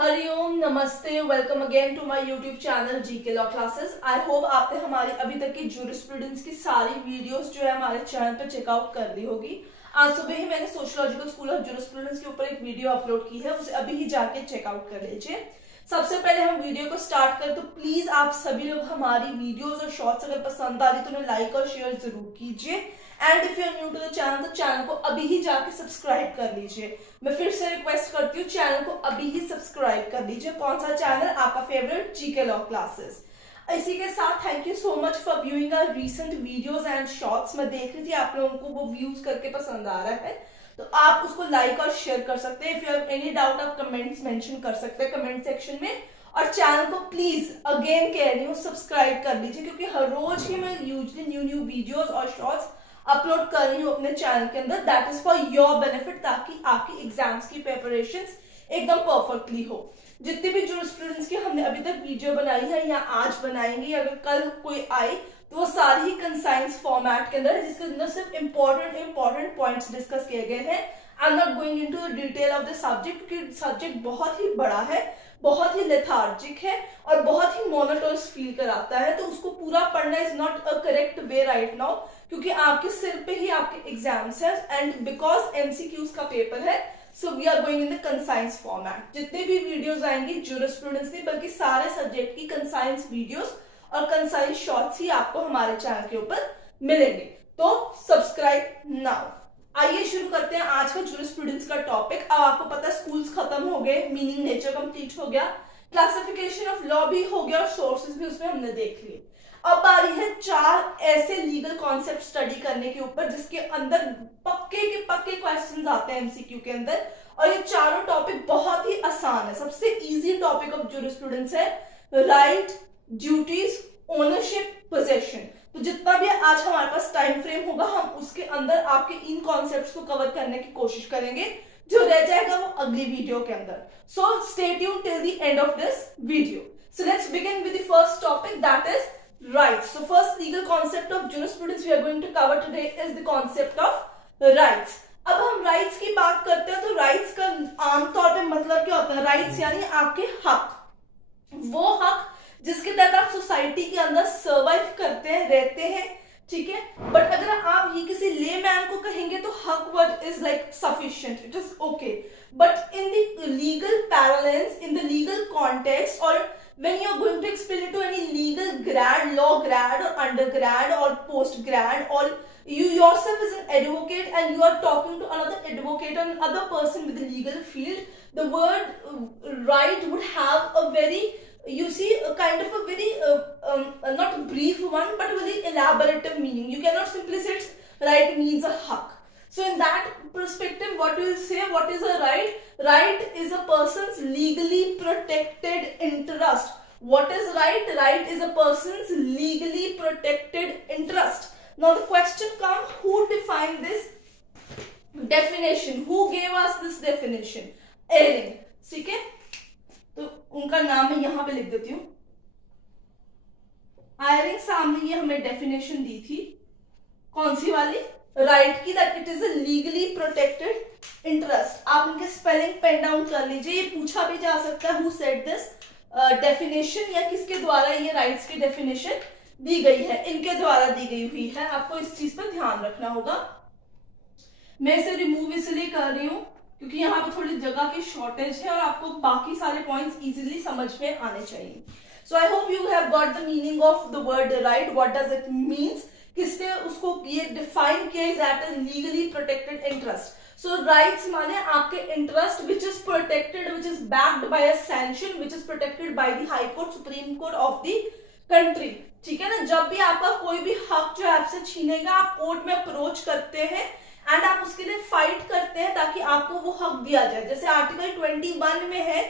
हरिओम, नमस्ते, welcome again to my YouTube channel GK law classes. I hope आपने हमारी अभी तक की ज्यूरिस्प्रूडेंस की सारी वीडियोस जो है हमारे चैनल पे चेकआउट कर ली होगी। आज सुबह ही मैंने सोशियोलॉजिकल स्कूल ऑफ ज्यूरिस्प्रूडेंस के ऊपर एक वीडियो अपलोड की है, उसे अभी ही जाके चेकआउट कर लीजिए। सबसे पहले हम वीडियो को स्टार्ट करें तो प्लीज आप सभी लोग हमारी वीडियोस और शॉर्ट्स अगर पसंद आ रही तो उन्हें लाइक और शेयर जरूर कीजिए। And if you are new to the channel तो चैनल को अभी ही जाके सब्सक्राइब कर लीजिए। मैं फिर से रिक्वेस्ट करती हूँ, चैनल को अभी ही सब्सक्राइब कर लीजिए। कौन सा चैनल? आपका फेवरेट जीके लॉ क्लासेस। इसी के साथ thank you so much for viewing our recent videos and shorts. मैं देख रही थी आप लोगों को वो व्यूज करके पसंद आ रहा है, तो आप उसको लाइक और शेयर कर सकते हैं। If you have any doubt आप कमेंट्स मेंशन कर सकते हैं कमेंट सेक्शन में। और चैनल को प्लीज अगेन कह रही हूँ सब्सक्राइब कर लीजिए, क्योंकि हर रोज ही मैं यूजुअली न्यू वीडियोस और शॉर्ट्स अपलोड कर रही हूँ अपने चैनल के अंदर। That is for your benefit, ताकि आपकी एग्जाम्स की प्रिपरेशंस एकदम परफेक्टली हो। जितनी भी ज्यूरिस्प्रूडेंस की हमने अभी तक वीडियो बनाई है या आज बनाएंगे, अगर कल कोई आए तो वो सारी ही कंसाइंस फॉर्मेट के अंदर है, जिसके अंदर सिर्फ इंपॉर्टेंट पॉइंट्स डिस्कस किए गए हैं। I am not going into the detail of the subject, क्योंकि सब्जेक्ट बहुत ही बड़ा है, बहुत ही लेथार्जिक है और बहुत ही मोनोटोनस फील कराता है। तो उसको पूरा पढ़ना is not a correct way right now, क्योंकि आपके सिर पे ही आपके एग्जाम्स है एंड बिकॉज एमसीक्यूज का पेपर है, so we are going in the concise format. जितने भी वीडियोस आएंगी ज्यूरिस्प्रूडेंस नहीं बल्कि सारे सब्जेक्ट की कंसाइंस वीडियोस और कंसाइंस शॉर्ट्स ही आपको हमारे चैनल के ऊपर मिलेंगे। तो सब्सक्राइब नाउ। आइए शुरू करते हैं आज का ज्यूरिस्प्रूडेंस का टॉपिक। अब आपको पता है स्कूल्स खत्म हो गए, मीनिंग नेचर कंप्लीट हो गया, क्लासिफिकेशन ऑफ लॉ भी हो गया और सोर्सेज भी उसमें हमने देख लिए। अब आ रही है 4 ऐसे लीगल कॉन्सेप्ट स्टडी करने के ऊपर जिसके अंदर पक्के क्वेश्चंस आते हैं एमसीक्यू के अंदर, और ये चारों टॉपिक बहुत ही आसान है। सबसे इजी टॉपिक ऑफ ज्यूरिस्प्रूडेंस है राइट, ड्यूटीज, ओनरशिप, पोजेशन। तो जितना भी आज हमारे पास टाइम फ्रेम होगा हम उसके अंदर आपके इन कॉन्सेप्ट्स को कवर करने की कोशिश करेंगे। जो रह जाएगा वो अगली वीडियो के अंदर। So stay tuned till the end of this video. So let's begin with the first topic, that is rights. So first legal concept of jurisprudence we are going to cover today is the concept of rights. अब हम rights की बात करते हैं तो rights का आमतौर पे मतलब क्या होता है? rights यानी आपके हक, वो हक जिसके तहत आप सोसाइटी के अंदर सर्वाइव करते हैं, रहते हैं, ठीक है। बट अगर आप ये किसी लेमैन को कहेंगे तो हक word is like sufficient, it is okay. But in the legal parlance, in the legal context, और when you are going to explain it to any legal grad, law grad or undergrad or postgrad, or you yourself is an advocate and you are talking to another advocate or another person with the legal field, the word right would have a very, you see, a kind of a very not brief one but a very elaborative meaning. You cannot simply say right means a haq. So in that perspective, what will say, what is a right? Right is a person's legally protected interest. What is right? Right is a person's legally protected interest. Now the question comes, who defined this definition? Who gave us this definition? Ehring, ठीक है? तो उनका नाम मैं यहाँ पे लिख देती हूँ। एहरिंग साहब ने ये हमें डेफिनेशन दी थी, कौन सी वाली? राइट की, that it is a legally protected interest. आप इनके स्पेलिंग पेन डाउन कर लीजिए। ये पूछा भी जा सकता है हु सेड दिस डेफिनेशन, या किसके द्वारा ये राइट्स की डेफिनेशन दी गई है। इनके द्वारा दी गई हुई है, आपको इस चीज पर ध्यान रखना होगा। मैं इसे रिमूव इसलिए कर रही हूँ क्योंकि यहाँ पे थोड़ी जगह की शॉर्टेज है और आपको बाकी सारे पॉइंट्स इजीली समझ में आने चाहिए। So I hope you have got the meaning of the word right, what does it means, किसने उसको ये डिफाइन किया, is that a legally protected interest. So rights माने आपके interest which is protected, which is backed by a sanction, which is protected by the high court, supreme court of the country, ठीक है ना। जब भी आपका कोई भी हक जो आपसे छीनेगा, आप कोर्ट में अप्रोच करते हैं एंड आप उसके लिए फाइट करते हैं ताकि आपको वो हक दिया जाए। जैसे आर्टिकल 21 में है,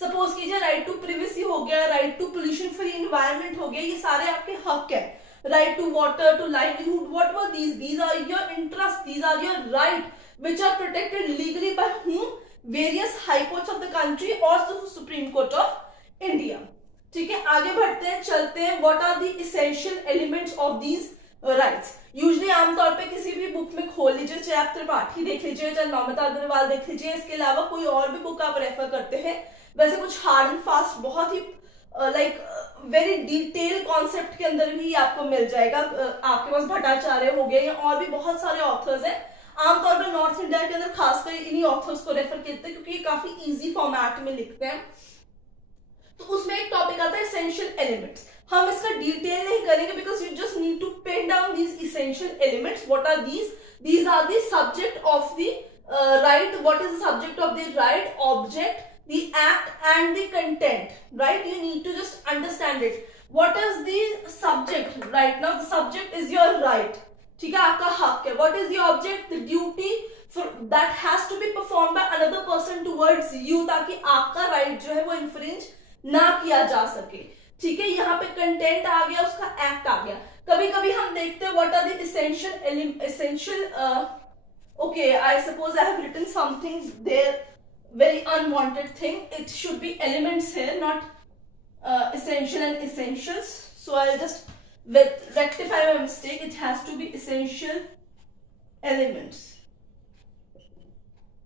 सपोज कीजिए राइट टू प्रिवेसी हो गया, right to pollution free environment हो गया, ये सारे आपके हक है। right to water, to livelihood, what were these? These are your interests, these are your right, which are protected legally by whom? Various high courts of the country or the Supreme Court of India. ठीक है, आगे बढ़ते हैं, चलते हैं। What are the essential elements of these rights. Usually आमतौर पे किसी भी बुक में खोल लीजिए, चाहे आप त्रिपाठी देख लीजिए, चाहे नौमिता अग्रवाल देख लीजिए, इसके अलावा कोई और भी बुक आप रेफर करते हैं, वैसे कुछ हार्ड एंड फास्ट बहुत ही वेरी डिटेल कॉन्सेप्ट के अंदर भी आपको मिल जाएगा। आपके पास भट्टाचार्य हो गए या और भी बहुत सारे ऑथर्स हैं। आमतौर पर नॉर्थ इंडिया के अंदर खासकर इन्हीं ऑथर्स को रेफर करते हैं क्योंकि ये काफी इजी फॉर्मेट में लिखते हैं। तो उसमें एक टॉपिक आता है एसेंशियल एलिमेंट्स। हम इसका डिटेल नहीं करेंगे because you just need to pen down these essential elements. What are these are the subject of the right. What is the subject of the right, object, the act and the content, right? You need to just understand it. What is the subject? Right now the subject is your right, ठीक है, आपका हक है। What is the object? The duty that has to be performed by another person towards you, ताकि आपका right जो है वो infringe ना किया जा सके, ठीक है। यहाँ पे कंटेंट आ गया, उसका एक्ट आ गया। कभी कभी हम देखते हैं what are the essential okay, I suppose I have written something there, very unwanted thing. It should be elements here, not essential and essentials. So I'll just rectify my mistake. It has to be essential elements,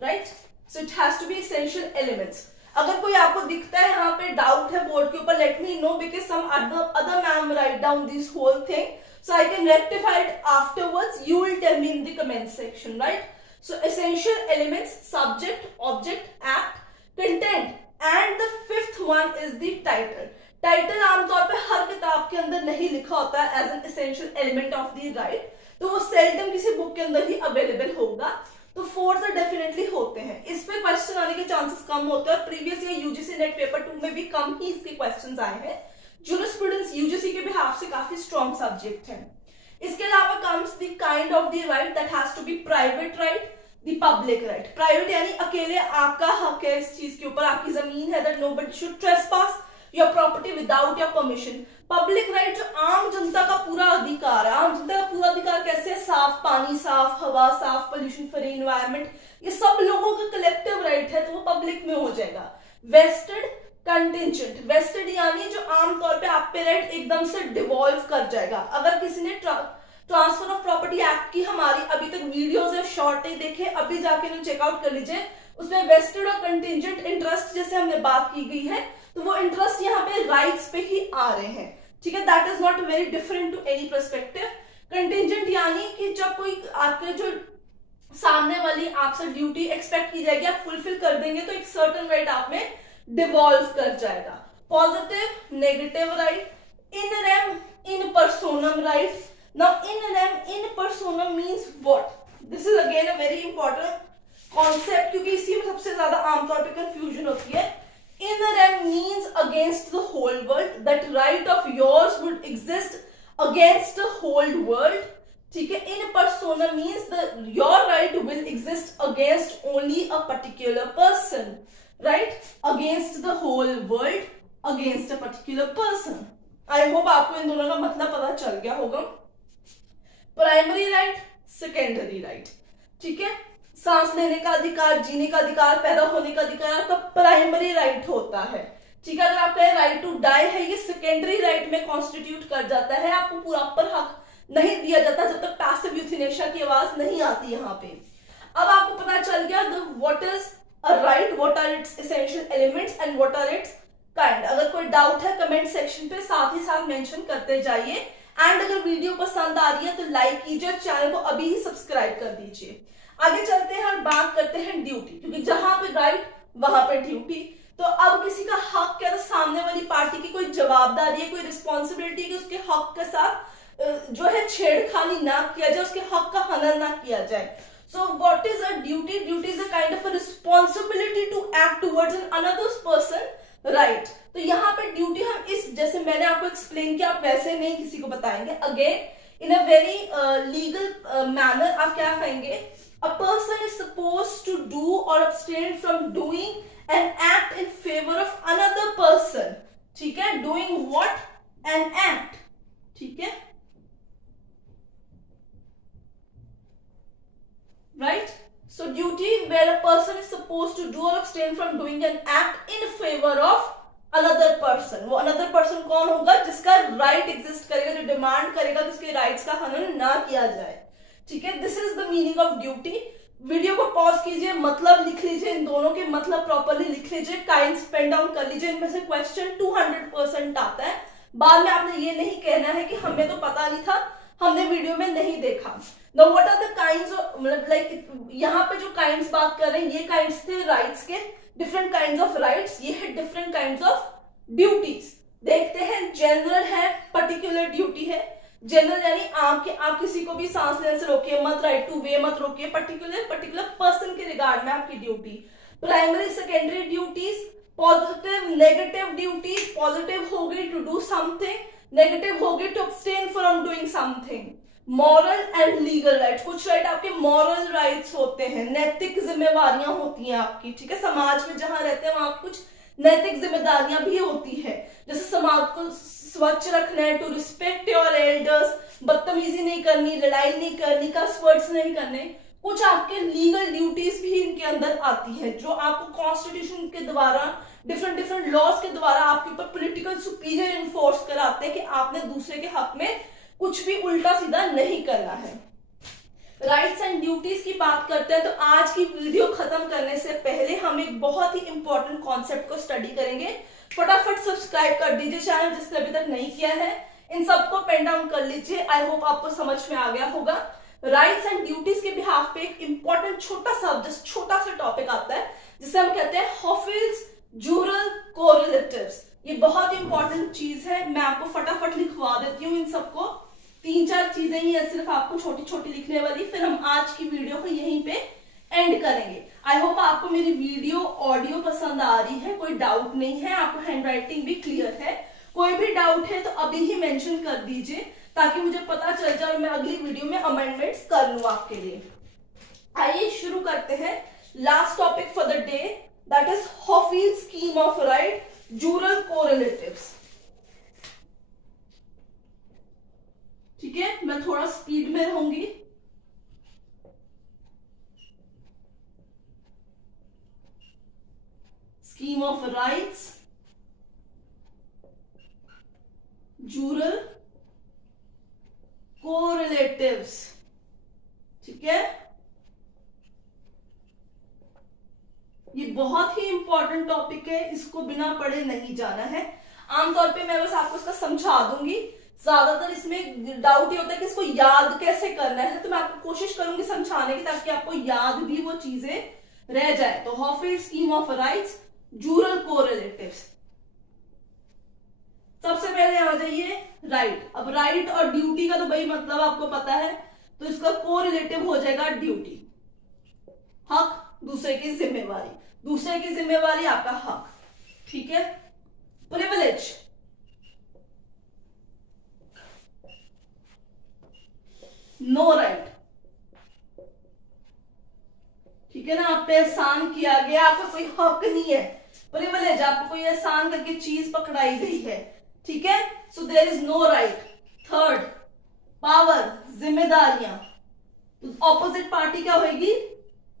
right? So it has to be essential elements. अगर कोई आपको दिखता है यहाँ पे doubt है board के ऊपर, let me know because some other ma'am write down this whole thing, so I can rectify it afterwards. You will tell me in the comment section, right? So essential elements, subject, object, act, content, and the fifth one is the title. Title आमतौर पे हर किताब के अंदर नहीं लिखा होता है as an essential element of the right, तो वो seldom किसी बुक के अंदर ही अवेलेबल होगा। तो फोर्थ डेफिनेटली होते हैं, इस पे क्वेश्चन आने के चांसेस कम होते हैं। Previous year UGC net paper 2 में भी कम ही इसके क्वेश्चंस आए हैं। ज्यूरिस्प्रूडेंस यूजीसी के बिहाफ से काफी स्ट्रॉन्ग सब्जेक्ट है। इसके अलावा comes the kind of the right that has to be private right, the public right. Private यानी अकेले आपका हक है इस चीज के ऊपर, आपकी जमीन है, that nobody should trespass your property without your permission. Public right जो आम जनता का पूरा अधिकार है। आम जनता का पूरा अधिकार कैसे? साफ पानी, साफ हवा, साफ पोल्यूशन फ्री एनवायरनमेंट, ये सब लोगों का कलेक्टिव राइट है, तो वो पब्लिक में हो जाएगा। वेस्टेड कंटिजेंट, वेस्टेड यानी जो आमतौर पे आप पे राइट एकदम से डिवॉल्व कर जाएगा। अगर किसी ने ट्रांसफर ऑफ प्रॉपर्टी एक्ट की हमारी अभी तक वीडियोस या शॉर्ट ही देखे, अभी जाके चेकआउट कर लीजिए, उसमें वेस्टेड और कंटिजेंट इंटरेस्ट जैसे हमने बात की गई है, तो वो इंटरेस्ट यहाँ पे राइट्स पे ही आ रहे हैं, ठीक है। That is not very different to any perspective. Contingent यानी कि जब कोई आपके जो सामने वाली आपसे ड्यूटी एक्सपेक्ट की जाएगी, आप फुलफिल कर देंगे तो एक सर्टेन राइट आप में डिवॉल्व कर जाएगा। Positive, negative right, in rem in personam right. Now in rem in personam means what? This is again a very important concept, क्योंकि इसी में सबसे ज्यादा आमतौर पे कंफ्यूजन होती है। In rem means against the whole world, that right of yours would exist against the whole world, ठीक है। In persona means that your right will exist against only a particular person, right? Against the whole world, against a particular person. I hope आपको इन दोनों का मतलब पता चल गया होगा। प्राइमरी राइट, सेकेंडरी राइट, ठीक है। सांस लेने का अधिकार, जीने का अधिकार, पैदा होने का अधिकार आपका प्राइमरी राइट होता है, ठीक है। अगर आपका राइट टू डाई है, ये सेकेंडरी राइट में कॉन्स्टिट्यूट कर जाता है। आपको प्रॉपर हक नहीं दिया जाता जब तक पैसिव यूथनेशिया की आवाज नहीं आती यहाँ पे। अब आपको पता चल गया what is a right, what are its essential elements and what are its kind. अगर कोई डाउट है कमेंट सेक्शन पे साथ ही साथ मेंशन करते जाइए, एंड अगर वीडियो पसंद आ रही है तो लाइक कीजिए, चैनल को अभी ही सब्सक्राइब कर दीजिए। आगे चलते हैं और बात करते हैं ड्यूटी, क्योंकि जहां पे राइट वहां पे ड्यूटी। तो अब किसी का हक क्या, तो सामने वाली पार्टी की कोई जवाबदारी है, कोई रिस्पॉन्सिबिलिटी कि उसके हक के साथ जो है छेड़खानी ना किया जाए, उसके हक का हनन ना किया जाए। So what is a duty? Duty is a kind of a responsibility to act towards an another person, right. तो यहाँ पे ड्यूटी हम इस, जैसे मैंने आपको एक्सप्लेन किया, आप वैसे नहीं किसी को बताएंगे। Again in a very legal manner आप क्या कहेंगे? A person is supposed to do or abstain from doing an act in favor of another person, ठीक है। Doing what? An act, ठीक है, right? So duty where a person is supposed to do or abstain from doing an act in favor of another person. वो another person कौन होगा? जिसका right exist करेगा, जो डिमांड करेगा कि उसके राइट्स का हनन ना किया जाए। ठीक है, this is the meaning of duty. Video को पॉज कीजिए, मतलब लिख लीजिए, इन दोनों के मतलब प्रॉपरली लिख लीजिए, काइंड्स पेन डाउन कर लीजिए। इनमें से क्वेश्चन 200% आता है। बाद में आपने ये नहीं कहना है कि हमें तो पता नहीं था, हमने वीडियो में नहीं देखा। Now what are the kinds of, मतलब लाइक यहाँ पे जो काइंड्स बात कर रहे हैं, ये काइंड्स थे राइट्स के, डिफरेंट काइंड्स ऑफ राइट्स। ये है डिफरेंट काइंड्स ऑफ ड्यूटीज। देखते हैं, जनरल है, पर्टिकुलर ड्यूटी है। जनरल यानी आप किसी को भी सांस लेने से रोकिए मत, राइट टू वे मत रोकिए। पर्टिकुलर पर्सन के रिगार्ड में आपकी duty. Primary secondary duties, positive negative duties. Positive हो गई टू डू समथिंग, नेगेटिव हो गई to abstain from doing something. Moral and legal rights, कुछ राइट आपके मॉरल राइट्स होते हैं, नैतिक जिम्मेवारियां होती हैं आपकी। ठीक है, समाज में जहां रहते हैं वहां कुछ नैतिक जिम्मेदारियां भी होती है, जैसे समाज को स्वच्छ रखना है, टू रिस्पेक्ट योर एल्डर्स, बदतमीजी नहीं करनी, लड़ाई नहीं करनी, कर्स वर्ड्स नहीं करने। कुछ आपके लीगल ड्यूटीज भी इनके अंदर आती है, जो आपको कॉन्स्टिट्यूशन के द्वारा, डिफरेंट लॉज के द्वारा आपके ऊपर पॉलिटिकल सुपीरियर इन्फोर्स कराते हैं कि आपने दूसरे के हक में कुछ भी उल्टा सीधा नहीं करना है। राइट्स एंड ड्यूटीज की बात करते हैं, तो आज की वीडियो खत्म करने से पहले हम एक बहुत ही इंपॉर्टेंट कॉन्सेप्ट को स्टडी करेंगे। फटाफट सब्सक्राइब कर दीजिए चैनल जिसने अभी तक नहीं किया है, इन सबको पेन डाउन कर लीजिए। आई होप आपको समझ में आ गया होगा। राइट्स एंड ड्यूटीज के बिहाफ पे एक इंपॉर्टेंट छोटा सा टॉपिक आता है जिसे हम कहते हैं हॉफिल्स जूरल कोरिलेटिव्स। ये बहुत इंपॉर्टेंट चीज है, मैं आपको फटाफट लिखवा देती हूँ इन सबको। 3-4 चीजें ही है सिर्फ आपको छोटी छोटी लिखने वाली, फिर हम आज की वीडियो को यहीं पे एंड करेंगे। आई होप आपको मेरी वीडियो ऑडियो पसंद आ रही है, कोई डाउट नहीं है, आपको हैंडराइटिंग भी क्लियर है। कोई भी डाउट है तो अभी ही मेंशन कर दीजिए ताकि मुझे पता चल जाए और मैं अगली वीडियो में अमेंडमेंट्स कर लूं आपके लिए। आइए शुरू करते हैं last topic for the day, that is Hohfeld's scheme of right jural correlatives. ठीक है, मैं थोड़ा स्पीड में रहूंगी। Scheme of rights jural correlatives. ठीक है, ये बहुत ही इंपॉर्टेंट टॉपिक है, इसको बिना पढ़े नहीं जाना है। आमतौर पे मैं बस आपको इसका समझा दूंगी, ज्यादातर इसमें डाउट ये होता है कि इसको याद कैसे करना है, तो मैं आपको कोशिश करूंगी समझाने की ताकि आपको याद भी वो चीजें रह जाए। तो हॉफिल्ड स्कीम ऑफ राइट्स जूरल कोरिलेटिव्स। सबसे पहले आ जाइए राइट। अब राइट और ड्यूटी का तो भाई मतलब आपको पता है, तो इसका कोरिलेटिव हो जाएगा ड्यूटी। हक, दूसरे की जिम्मेवारी, दूसरे की जिम्मेवारी आपका हक। ठीक है, प्रिविलेज, नो राइट। ठीक है ना, आप पे एहसान किया गया, आपका कोई हक नहीं है। प्रिविलेज, आपको कोई एहसान करके चीज पकड़ाई गई है। ठीक है, so there is no right. Third, power, जिम्मेदारियां। ऑपोजिट पार्टी क्या होगी?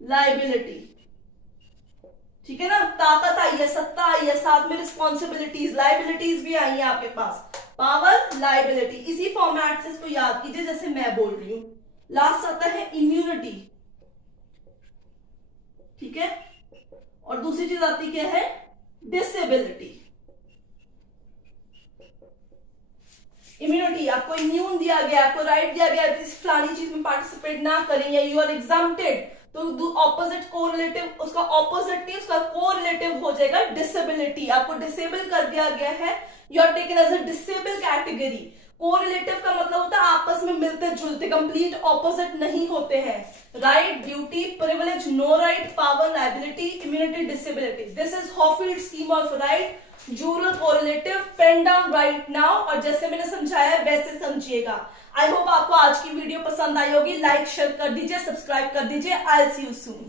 लाइबिलिटी। ठीक है ना, ताकत आई है, सत्ता आई है, साथ में रिस्पॉन्सिबिलिटीज, लाइबिलिटीज भी आई है आपके पास। पावर, लाइबिलिटी, इसी फॉर्मेट से इसको याद कीजिए जैसे मैं बोल रही हूं। लास्ट आता है इम्यूनिटी। ठीक है, और दूसरी चीज आती क्या है? डिसेबिलिटी। इम्यूनिटी, आपको इम्यून दिया गया, आपको राइट दिया गया इस फलानी चीज में पार्टिसिपेट ना करें, या यू आर एग्जाम्प्टेड, तो ऑपोजिट कोरिलेटिव, उसका ऑपोजिट नहीं, उसका कोरिलेटिव हो जाएगा डिसेबिलिटी। आपको डिसेबल कर दिया गया है, you are taken as a disable category. Correlative का मतलब होता है आपस में मिलते जुलते, कंप्लीट ऑपोजिट नहीं होते हैं। Right, duty, privilege, no right, power, liability, immunity, disability. This is Hohfeld scheme of right jural correlative. Pen down right now, और जैसे मैंने समझाया वैसे समझिएगा। आई होप आपको आज की वीडियो पसंद आई होगी। लाइक शेयर कर दीजिए, सब्सक्राइब कर दीजिए। I will see you soon.